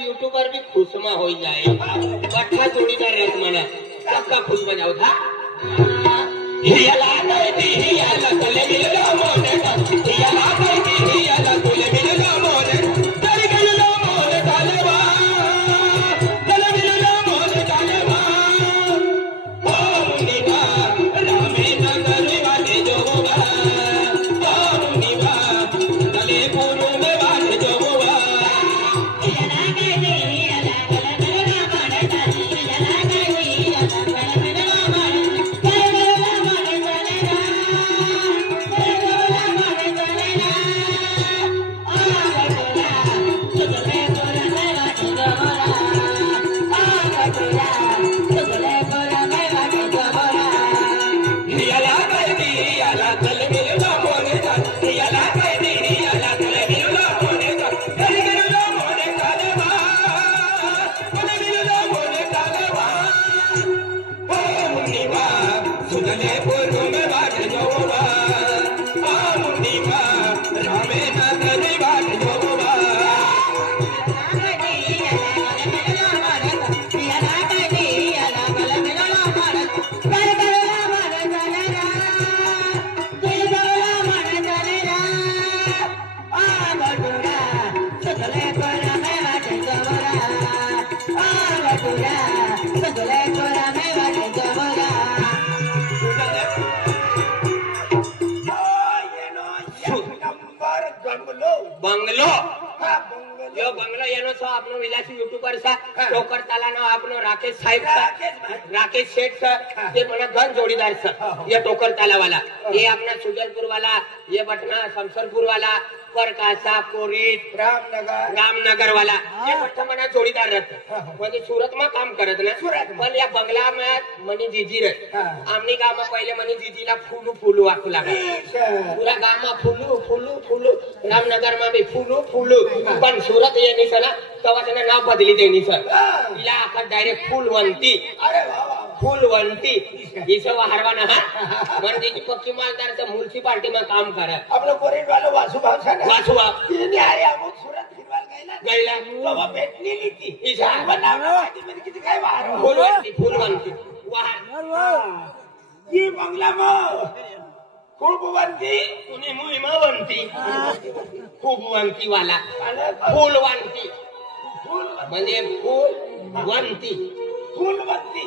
YouTuber भी खुशमा हो जाए बट्ठा जोड़ीदार रेत मना सबका खुशमा जाओ था हियाला नदी हियाला तले मिलला मोने हियाला नदी हियाला तले मिलला मोने तले मिलला मोने तालेवा तले मिलला मोने तालेवा ओ मुनिवा रामे नगर वाले जोवा ओ मुनिवा तले पुरु में वाले जोवा बंगलो यो बंगलो येनो सो आपनो विलासी यूट्यूबर सा टोकर ताला नो आपनो राकेश साहेब सा राकेश सेठ सा ये मना घर जोड़ीदार सा ये टोकर ताला वाला ये अपना सुजलपुर वाला ये बटना शमशरपुर वाला परकासा कोरीट रामनगर वाला ये बट्टा मना जोड़ीदार रहता म्हणजे सूरत में काम करत ना पण या बंगला में मनी जीजी रहे आमनी गाव में पहले मनी जीजीला फूलू फूलू आखू लागा पूरा गाव में फूलू फूलू फूलू रामनगर में भी फूलू फूलू पण सूरत ये नहीं सना तवा त्याने नाव बदली देनी सर तिला आखा डायरेक्ट फूलवंती फूलवंती इसे हरवाना हा म्हणजे की पक्की मालदार से म्युनिसिपालिटी में काम करे आपलो कोरेट वाला वासु भाषा वासु ये अरे अमुक सूरत फिरवाल गईला तो भेटली लीती इसा बनावला माहिती मध्ये किती काय वार फूलवंती वाह ये बंगला में खूब वंती उन्हें मुई में वंती खूब वंती वाला फूलवंती म्हणजे फूलवंती फूलवंती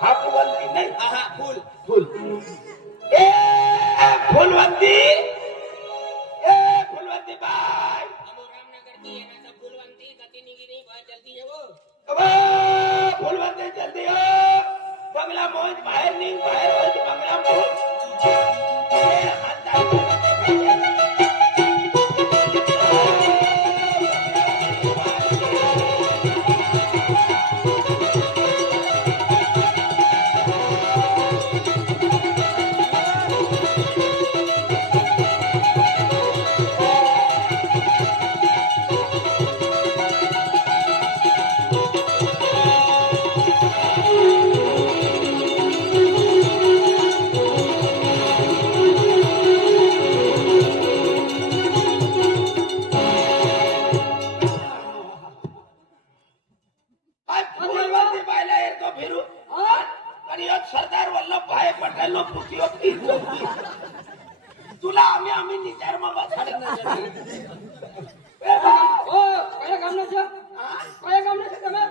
हा फूलवंती नहीं हा फूल फूल ए फूलवंती बाय हमो रामनगर की है ना सब फूलवंती गति निगिनी बहुत जल्दी है वो अब फूलवंती जल्दी हो बंगला मौज बाहर नहीं बाहर हो बंगला मौज सरदार वल्लभ भाई पटेल नो खुशी होती तुला आम्ही निचार में बसाडे ओ कया गामना छ कया गामना छ તમે